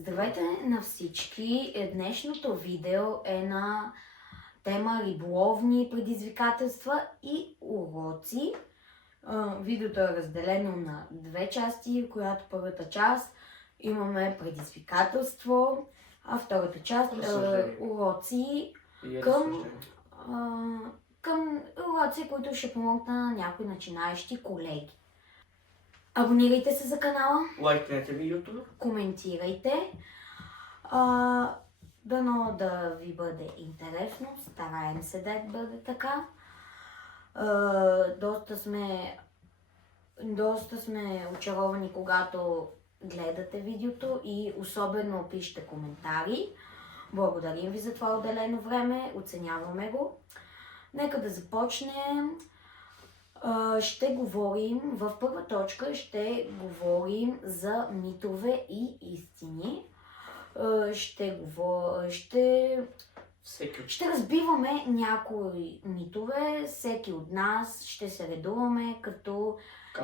Здравейте на всички! Днешното видео е на тема риболовни предизвикателства и уроци. Видеото е разделено на две части, в която първата част имаме предизвикателство, а втората част уроци към уроци, които ще помогнат на някои начинаещи колеги. Абонирайте се за канала, лайкнете видеото, коментирайте. Дано да ви бъде интересно, стараем се да бъде така. Доста сме очаровани, когато гледате видеото и особено пишете коментари. Благодарим ви за това отделено време, оценяваме го. Нека да започнем. Ще говорим, в първа точка ще говорим за митове и истини. Ще разбиваме някои митове, всеки от нас ще се редуваме, като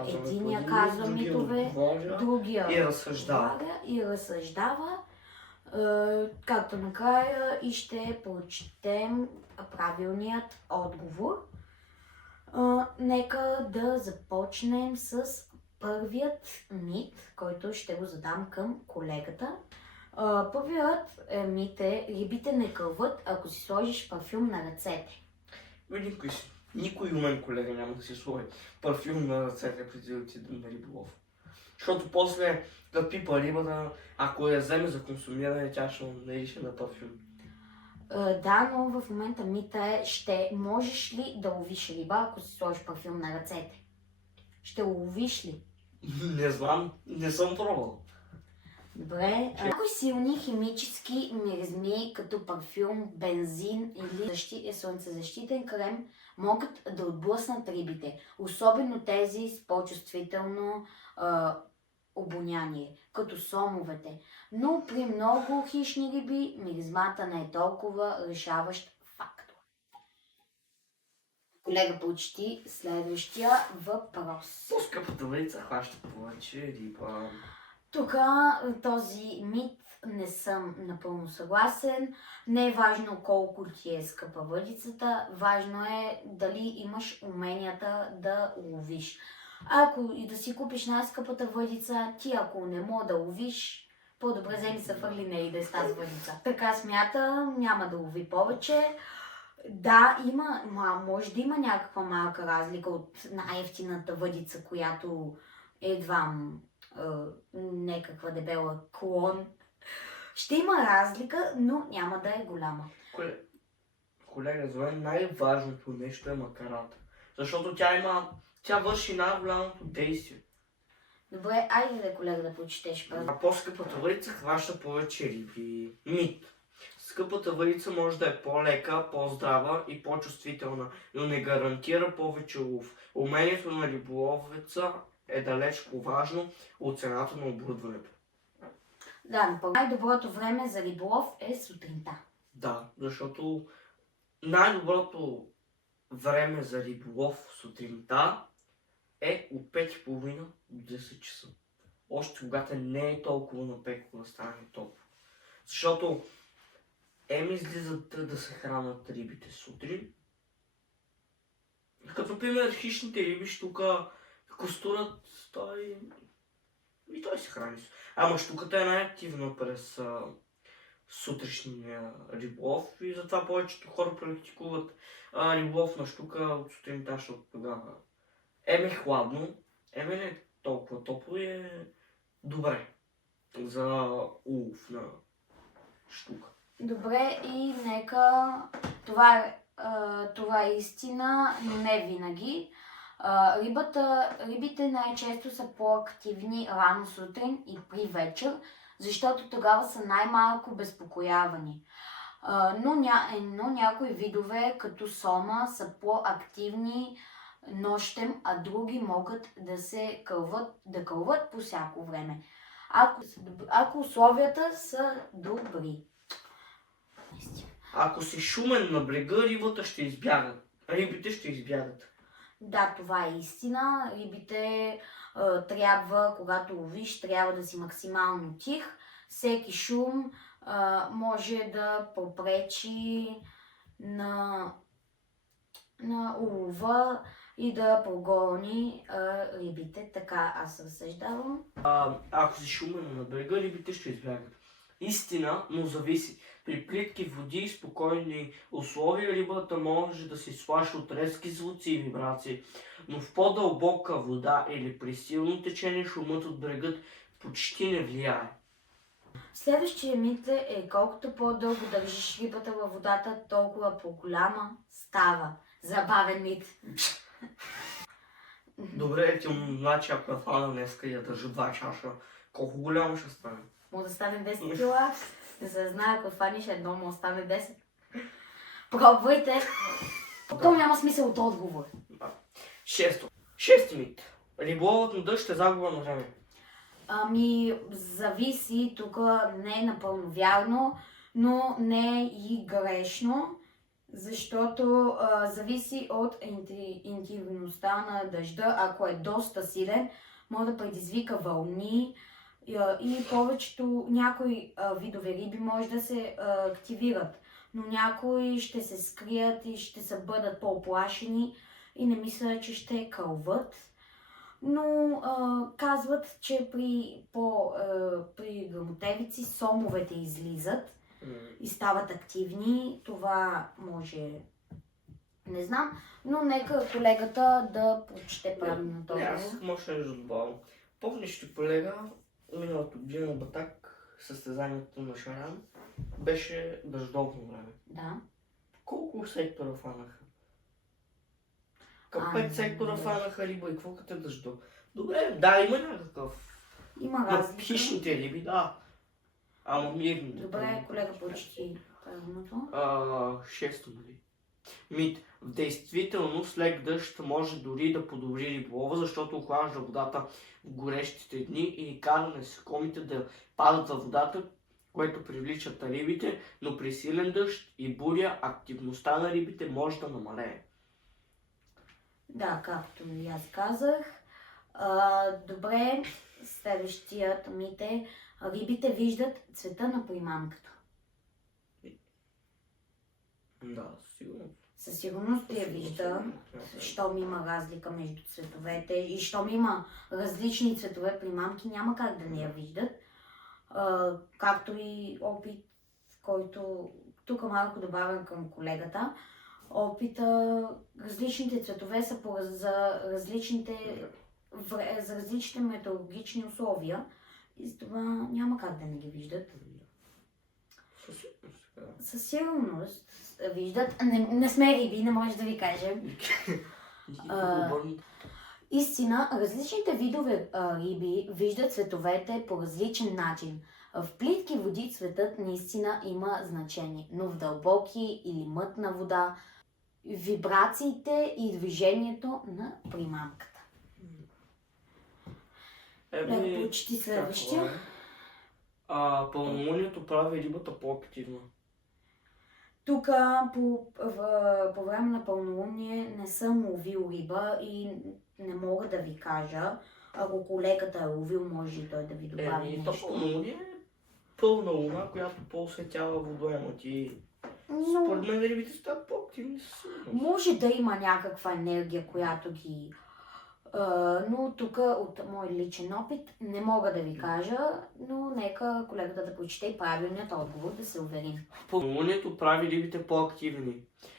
единия казва митове, другия и разсъждава, както накрая и ще прочетем правилният отговор. Нека да започнем с първият мит, който ще го задам към колегата. Първият мит е: рибите не кълват, ако си сложиш парфюм на ръцете. Никой умен колега няма да си сложи парфюм на ръцете преди да отиде на риболов. Защото после да пипа рибата, ако я вземе за консумиране, тя ще наише на парфюм. Да, но в момента мита е: можеш ли да ловиш риба, ако си сложиш парфюм на ръцете? Ще ловиш ли? Не знам, не съм пробвал. Добре. Някои силни химически миризми, като парфюм, бензин или слънцезащитен крем, могат да отблъснат рибите, особено тези с по-чувствително обоняние, като сомовете. Но при много хищни риби миризмата не е толкова решаващ фактор. Колега, прочети следващия въпрос. По-скъпата въдица хваща повече риба. Тук този мит не съм напълно съгласен. Не е важно колко ти е скъпа въдицата, важно е дали имаш уменията да ловиш. Ако и да си купиш най-скъпата въдица, ти ако не мога да ловиш, по-добре вземи се фърли не и да е с тази въдица. Така смята, няма да лови повече. Да, може да има някаква малка разлика от най-евтината въдица, която едвам някаква дебела клон. Ще има разлика, но няма да е голяма. Колега, за мен най-важното нещо е макарата. Защото тя върши най-голямото действие. Добре, айде колега да прочетеш първо. А по-скъпата въдица хваща повече риби. Мит. Скъпата въдица може да е по-лека, по-здрава и по-чувствителна, но не гарантира повече лов. Умението на риболовеца е далеч по-важно от цената на оборудването. Да, най-доброто време за риболов е сутринта. Да, защото най-доброто време за риболов сутринта е от 5:30 до 10 часа. Още когато не е толкова напекло да стане топло. Защото излизат да се хранят рибите сутрин. Като например хищните риби щука костурат, и той се храни. Ама щуката е най-активна през сутрешния риболов и затова повечето хора практикуват риболов на щука от сутринта, защото тогава е хладно, не е толкова топло и е добре за улов на щука. Добре, и нека това е истина, но не винаги. Рибите най-често са по-активни рано сутрин и при вечер, защото тогава са най-малко безпокоявани. Но някои видове, като сома, са по-активни нощем, а други могат да кълват по всяко време, ако условията са добри. Ако си шумен на брега, рибите ще избягат. Да, това е истина. Рибите когато ловиш, трябва да си максимално тих, всеки шум може да попречи на улова и да прогони рибите. Така аз разсъждавам. Ако си шумен на брега, рибите ще избягат. Истина, но зависи. При плитки води и спокойни условия рибата може да се изплаши от резки звуци и вибрации, но в по-дълбока вода или при силно течение шумът от брегът почти не влияе. Следващия мит е колкото по-дълго държиш рибата във водата, толкова по-голяма става. Забавен мит. Добре, ти значи ако я фана днеска и я държа 2 чаша, колко голямо ще стане? Може да стане 10 кила. Не се знае, ако фаниш едно, му остане 10. Пробвайте. То няма смисъл от отговор. Шести мит. Риболовът на дъжд е загуба на време. Зависи, тук не е напълно вярно, но не е и грешно, защото зависи от интензивността на дъжда. Ако е доста силен, може да предизвика вълни и повечето някои видове риби може да се активират, но някои ще се скрият и ще се бъдат по-оплашени и не мисля, че ще кълват. Но казват, че при грамотевици сомовете излизат и стават активни. Това може... Не знам, но нека колегата да прочете правилно това. Аз може да добавя. Помниш ли, колега, миналата година на Батак, състезанието на Шаран, беше дъждовно време. Да. Колко сектора фанаха? Към 5 сектора фанаха риба и какво като е дъждо? Добре, да, има някакъв. Има разлика. Хищните риби, да. Ама мирните. Добре, колега, почти правилното. Шесто, нали? Мит. В действителност лек дъжд може дори да подобри риболова, защото охлажда водата в горещите дни и кара насекомите да падат във водата, което привличат рибите, но при силен дъжд и буря активността на рибите може да намалее. Да, както и аз казах. Добре, следващият мит е: рибите виждат цвета на примамката. Да, сигурно. Със сигурност я вижда, щом има разлика между цветовете и щом има различни цветове примамки, няма как да не я виждат. Както и опит, който тук малко добавям към колегата. Опита, различните цветове са за различните метеорологични условия и с това няма как да не ги виждат. Със сигурност виждат. Не сме риби, не може да ви кажем. Истина, различните видове риби виждат цветовете по различен начин. В плитки води цветът наистина има значение, но в дълбоки или мътна вода вибрациите и движението на примамката. Почти следващия. Пълнолунието прави рибата по-активна. Тук по време на пълнолуние не съм ловил риба и не мога да ви кажа. Ако колегата е ловил, може и той да ви добави нещо. Пълнолуние е пълна луна, която по-осветява водоемът и според мен рибите стават по-активни. Може да има някаква енергия, която ги... но тук от мой личен опит не мога да ви кажа, но нека колегата да прочете правилният отговор, да се уверим. Пълнолунието прави рибите по-активни.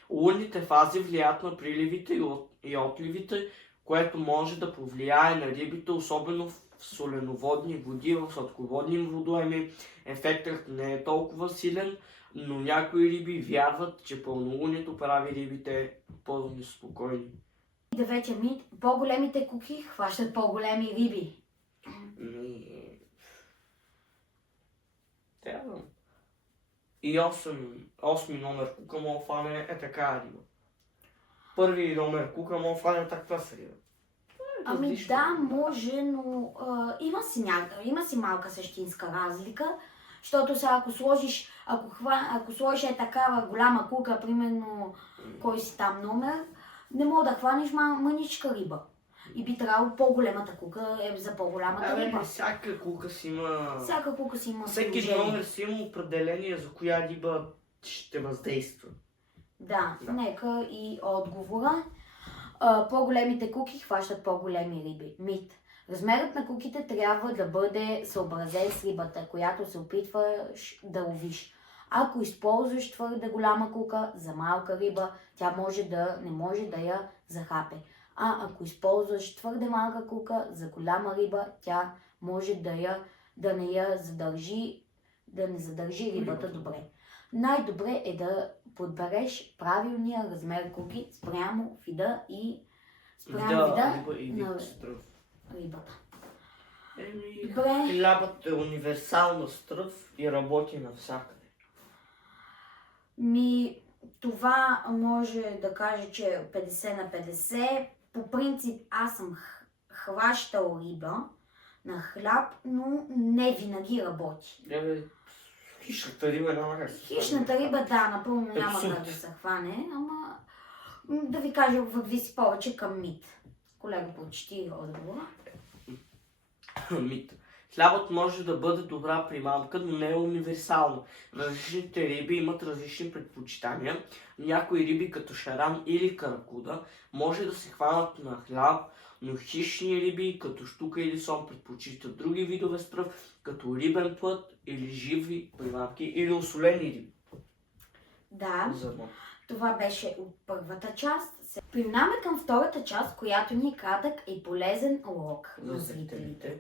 Лунните фази влияят на приливите и отливите, което може да повлияе на рибите, особено в соленоводни води, в сладководни водоеми. Ефектът не е толкова силен, но някои риби вярват, че пълнолунието прави рибите по-спокойни. Деветия мит: по-големите куки хващат по-големи риби. Трябва. И 8 номер кука мога фане е така риба. Първи номер кука мога фане таква си риба. Да, може, но има си малка същинска разлика, защото сега ако сложиш такава голяма кука, примерно кой си там номер, не мога да хванеш мъничка риба. И би трябвало по-големата кука е за по-голямата риба. Всяка кука си има... Всяка кука си има Всеки приложение. номер си има определение за коя риба ще въздейства. Да, нека и отговора. По-големите куки хващат по-големи риби. Мит. Размерът на куките трябва да бъде съобразен с рибата, която се опитваш да ловиш. Ако използваш твърде голяма кука за малка риба, тя не може да я захапе. А ако използваш твърде малка кука за голяма риба, тя може да не задържи рибата добре. Най-добре е да подбереш правилния размер куки спрямо вида Риба и на вид стръв. рибата. Хлябът е универсална стръв и работи навсякъде. Това може да кажа, че е 50 на 50. По принцип аз съм хващал риба на хляб, но не винаги работи. Хищната риба няма как да се хване. Хищната риба, да, напълно няма как да се хване, ама да ви кажа, върви си повече към мит. Колега, прочети отговора. Мит. Хлябът може да бъде добра примамка, но не е универсално. Различните риби имат различни предпочитания. Някои риби, като шаран или каракуда, може да се хванат на хляб, но хищни риби, като щука или сом, предпочитат други видове стръв, като рибен плът или живи примамки или осолени риби. Да, Зърно. това беше от първата част. Преминаваме към втората част, която ни е кратък и полезен урок За на зрителите. зрителите.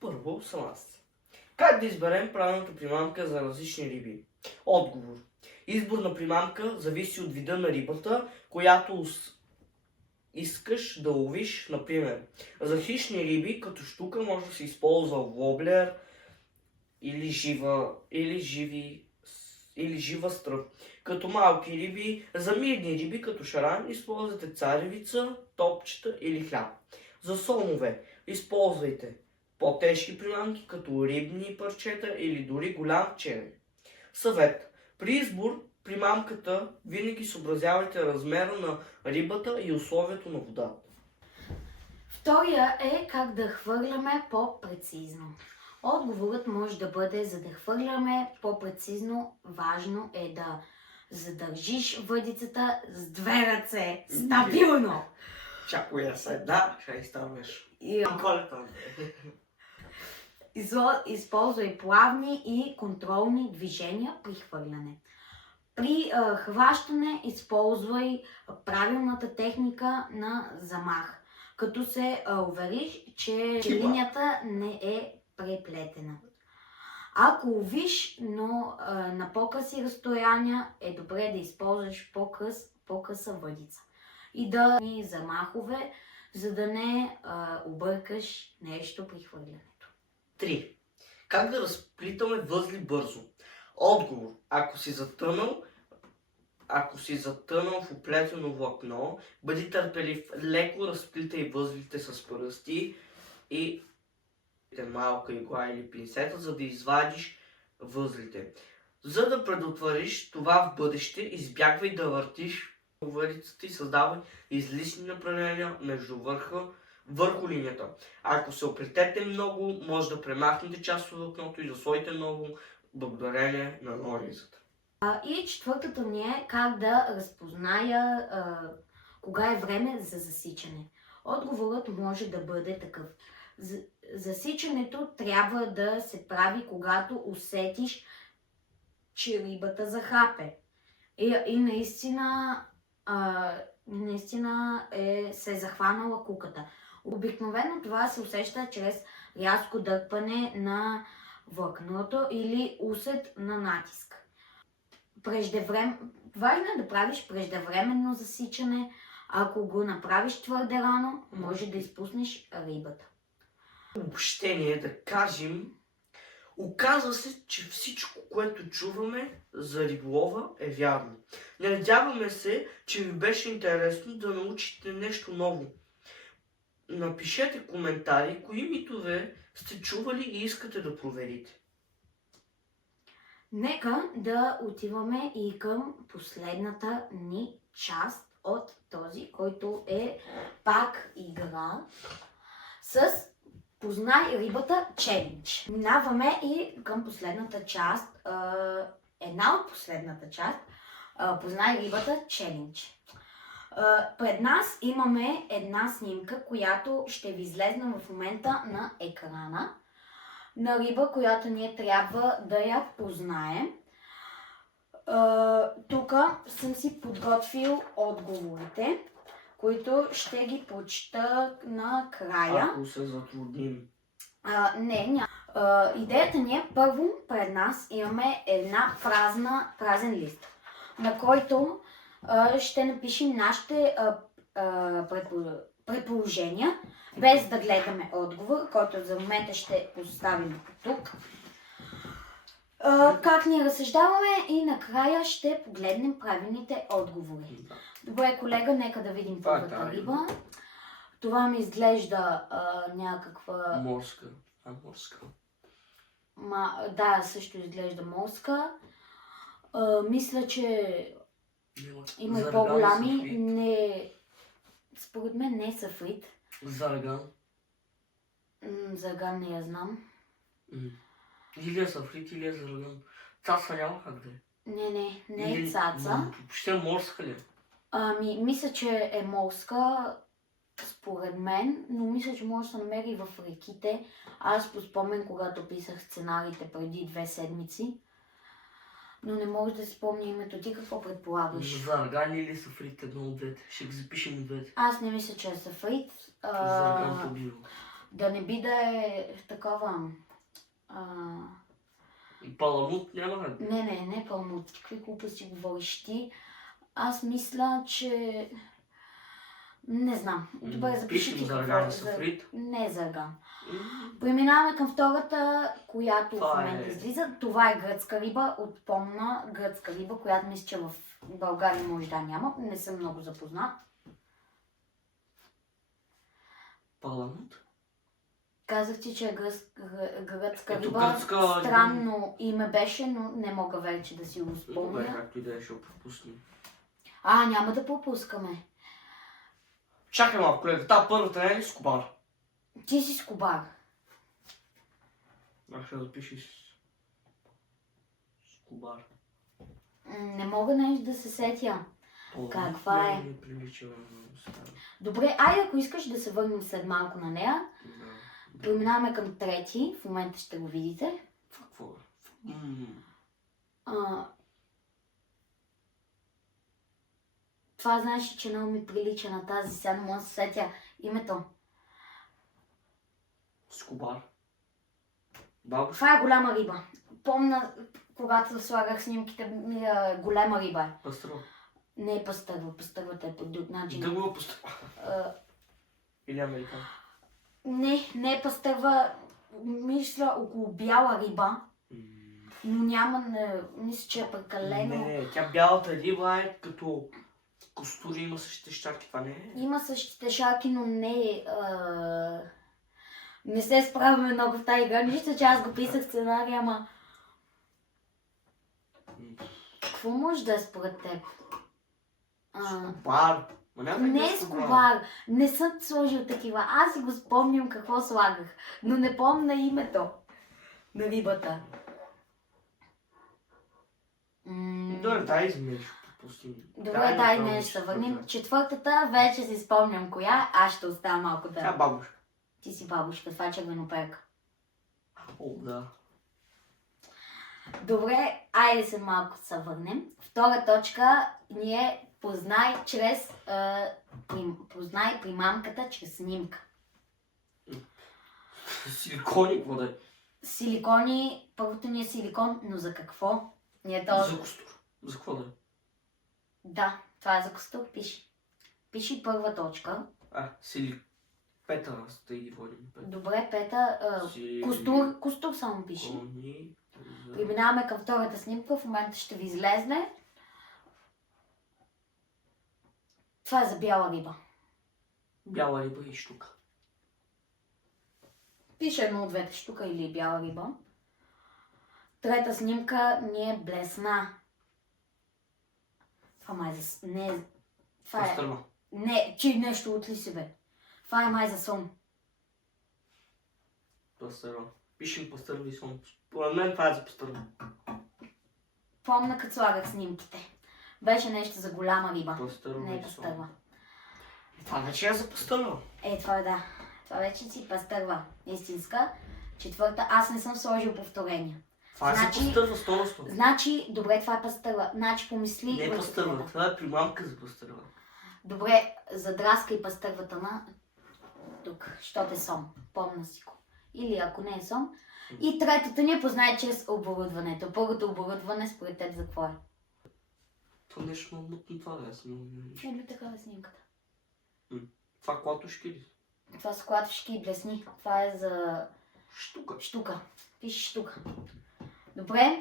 Първо съм аз. Как да изберем правилната примамка за различни риби? Отговор. Избор на примамка зависи от вида на рибата, която искаш да ловиш. Например, за хищни риби, като щука, може да се използва воблер или жива стръв. Като малки риби, за мирни риби, като шаран, използвате царевица, топчета или хляб. За сомове използвайте по-тежки примамки, като рибни парчета или дори голям черен. Съвет. При избор примамката винаги съобразявайте размера на рибата и условието на водата. Втория е как да хвърляме по-прецизно. Отговорът може да бъде: за да хвърляме по-прецизно, важно е да задържиш въдицата с две ръце, стабилно. Чакай я седна, ще изставяш. Използвай плавни и контролни движения при хвърляне. При хващане използвай правилната техника на замах, като се увериш, че линията не е преплетена. Ако ловиш, но на по-къси разстояния, е добре да използваш по-къса въдица и да ни замахове, за да не объркаш нещо при хвърлянето. 3. Как да разплитаме възли бързо? Отговор. Ако си затънал в оплетено влакно, бъди търпелив, леко разплитай възлите с пръсти и малка игла или пинцета, за да извадиш възлите. За да предотвратиш това в бъдеще, избягвай да въртиш въдицата и създавай излишни направления между върху линията. Ако се оплетете много, може да премахнете част от влакното и да сложите много благодарение на ножицата. И четвъртата ни е как да разпозная кога е време за засичане. Отговорът може да бъде такъв. Засичането трябва да се прави, когато усетиш, че рибата захапе. И наистина се е захванала куката. Обикновено това се усеща чрез рязко дърпане на влакното или усет на натиск. Важно е да правиш преждевременно засичане. Ако го направиш твърде рано, може да изпуснеш рибата. Обобщение да кажем, оказва се, че всичко, което чуваме за риболова, е вярно. Надяваме се, че ви беше интересно да научите нещо ново. Напишете коментари, кои митове сте чували и искате да проверите. Нека да отиваме и към последната ни част от този, който е пак игра с Познай рибата челендж. Минаваме и към последната част, една от последната част, Познай рибата челендж. Пред нас имаме една снимка, която ще ви излезне в момента на екрана, на риба, която ние трябва да я познаем. Тук съм си подготвил отговорите, които ще ги прочета накрая. Ако се затрудним. Идеята ни е, първо пред нас имаме една празен лист, на който ще напишем нашите предположения, без да гледаме отговор, който за момента ще поставим тук. Как ни разсъждаваме и накрая ще погледнем правилните отговори. Добре, колега, нека да видим първата риба. Това ми изглежда някаква... Морска. Морска. Да, също изглежда морска. Мисля, че има и по-голями. Според мен не е сафрит. Зарган. Зарган не я знам. Или е сафрит, или е зарган. Цаца няма как да е. Не е цаца. Въобще морска ли? Мисля, че е морска, според мен, но мисля, че може да се намери в реките. Аз по спомен, когато писах сценариите преди 2 седмици, но не мога да си спомня името. Ти какво предполагаш? Зарган или сафрит, едно от двете. Ще ги запишем и двете. Аз не мисля, че е сафрит. Зарган побива. Да не би да е такова... И паламут няма как? Не паламут. Какви глупости говориш ти? Аз мисля, че... Не знам. Добре, запиши ти Зарган, сафрит. Не е зарган. Преминаваме към втората, която в момента излиза. Това е гръцка риба, от помна гръцка риба, която мисля, че в България може да няма. Не съм много запознат. Паламут? Казах ти, че е гръцка риба. Странно име беше, но не мога вече да си го спомня. Добре, както и да е, ще го пропуснем. Няма да пропускаме. Чакай малко, колега. Та първата е ли скобар? Ти си скобар. Ще запишеш скобар. Не мога нещо да се сетя. Каква е? Добре, айде ако искаш да се върнем след малко на нея. Преминаваме към трети. В момента ще го видите. Какво е? Това знаеш, че много ми прилича на тази. Сега не мога да се сетя името. Скобар. Бабушка? Това е голяма риба. Помня, когато слагах снимките, голяма риба е. Пъстърва? Не е пъстърва. Пъстървата е по друг начин. Дъгова пъстърва? Или американ? Не е пъстърва. Мисля около бяла риба. Но няма, мисля, че е прекалено. Не, тя бялата риба е като костури, има същите шарки, това не е? Има същите шарки, но не се справяме много в тази игра. Нищо, че аз го писах сценария, ама... Какво може да е според теб? Скобар. Не е скобар. Не съм сложил такива. Аз си го спомням какво слагах, но не помня името на рибата. Добре, дай измеш. Добре, дай нещо да върнем. Четвъртата вече си спомням коя. Аз ще остана малко да... Тя бабушка. Ти си бабушка, това е червеноперка. Да. Добре, айде се малко се върнем. Втора точка ни е познай чрез... познай примамката чрез снимка. Силикони, какво да е? Силикони, първото ни е силикон, но за какво? За костур. За какво да е? Да, това е за костур, пиши. Пиши първа точка. Пета, да ги водим. Добре, пета. Костур само пиши. Преминаваме към втората снимка, в момента ще ви излезне. Това е за бяла риба. Бяла риба и щука. Пише едно от двете, щука или бяла риба. Трета снимка ни е блесна. Това май не е Това е... Пастърва. Не, че нещо от ли си, бе. Това е май за сон. Пастърва. Пишем пастърва и сон. Според мен това е за пастърва. Помня като слагах снимките. Беше нещо за голяма риба. Пастърва Не и сон. пастърва. Това вече е за пастърва. Това е да. Това вече си пастърва. Истинска. Четвърта. Аз не съм сложил повторения. Това е за Значи- пастърва 100%. Значи, добре, това е пастърва. Значи, помисли... Не е върху пастърва. това. Това е примамка за пастърва. Добре, задраскай пастървата на... Тук, щото е сом. Помна си го. Или ако не е сом. И третото ни познай чрез оборудването. Първото оборудване според теб за какво е? Това нещо много мътно това да е. Ето такава е снимката. Това клатушки ли? Това са клатушки и блесни. Това е за Штука. штука. Пише штука. Добре,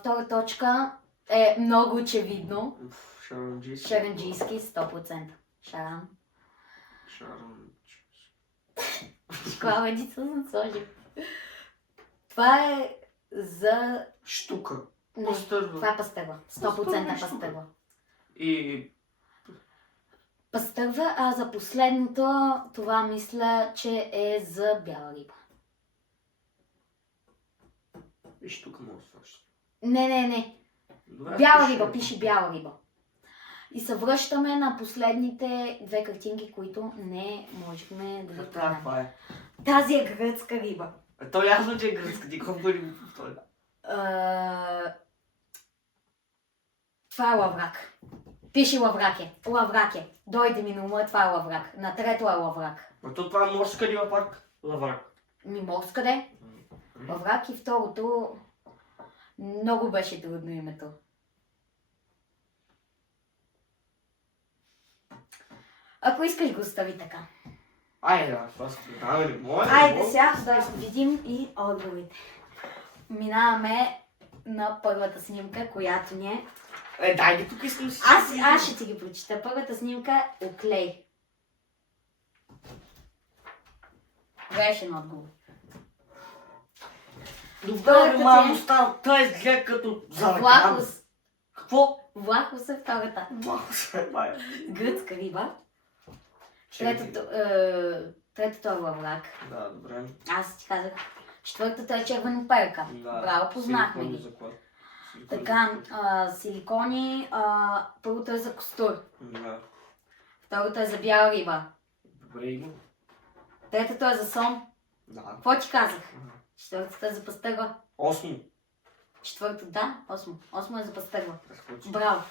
втора точка е много очевидно. Шаранджийски. Шаранджийски 100%. Шаран. Шоколадица съм сложил. Това е за... Штука. Не, Пастърва. това е пастърва. 100% пастърва. И Пастърва, а за последното това мисля, че е за бяла риба. штука може да свърши. Не. Добре, Бяла пише. риба, пише бяла риба. И се връщаме на последните две картинки, които не можехме да Каква възприемем. е? Тази е гръцка риба. То ясно, че е гръцка. Ти колко пъти го повторя? Това е лаврак. Пише лавраке. Лавраке. Дойде ми на ума, това е лаврак. На трето е лаврак. А то това е морска риба пак. Лаврак. Морска де? Лаврак и второто... Много беше трудно името. Ако искаш го остави така. Айде, да, това споменава ли? Моля, Айде сега да видим и отговорите. Минаваме на първата снимка, която ни е... дай ги тук искам да си. Аз ще ти ги прочита. Първата снимка е оклей. Грешен отговор. Добре, мамо, става. Той изгледа като зарекан. Влахос. Какво? Влахос е втората. Влахос е, бая. Гръцка риба. Третото е лаврак. Да, добре. Аз ти казах. Четвъртата е червеноперка. Да. Браво, познахме Силикони ги. за клад. Така, силикони. Първото е за костур. Да. Второто е за бяла риба. Добре има. Третото е за сон. Да. Какво ти казах? Четвъртата е за пастърва. 8. Четвърто, да. Осмо е за пастърва. Разходи. Браво.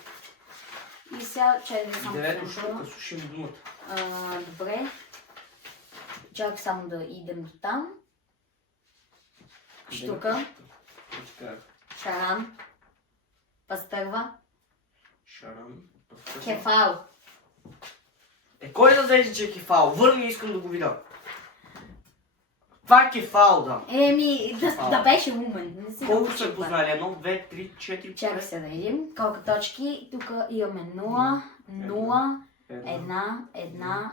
И сега, чакай да само Девето слушам. штука, слушам думата. Добре. Чакай само да идем до там. Штука. Шаран. Пастърва. Шаран. Кефал. Кой да взе, че е кефал? Върни, искам да го видя. Това е кефал, да. Да беше умен. Не си Колко научил са това. познали? 1, 2, 3, 4, Чакай се да видим. Колко точки. Тук имаме 0, 0, 1, 1.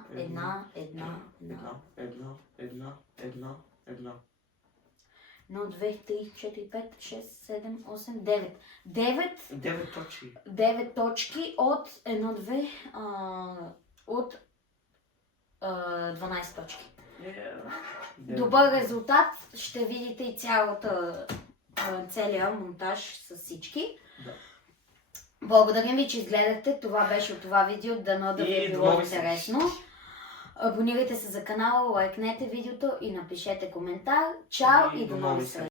0, 2, 3, 4, 5, 6, 7, 8, 9. 9 точки. 9 точки от 1, 2, от 12 точки. Добър резултат. Ще видите и целият монтаж с всички. Да. Благодарим ви, че изгледахте. Това беше от това видео. Дано да ви е И до било нови интересно. Абонирайте се за канала, лайкнете видеото и напишете коментар. Чао и до нови срещи!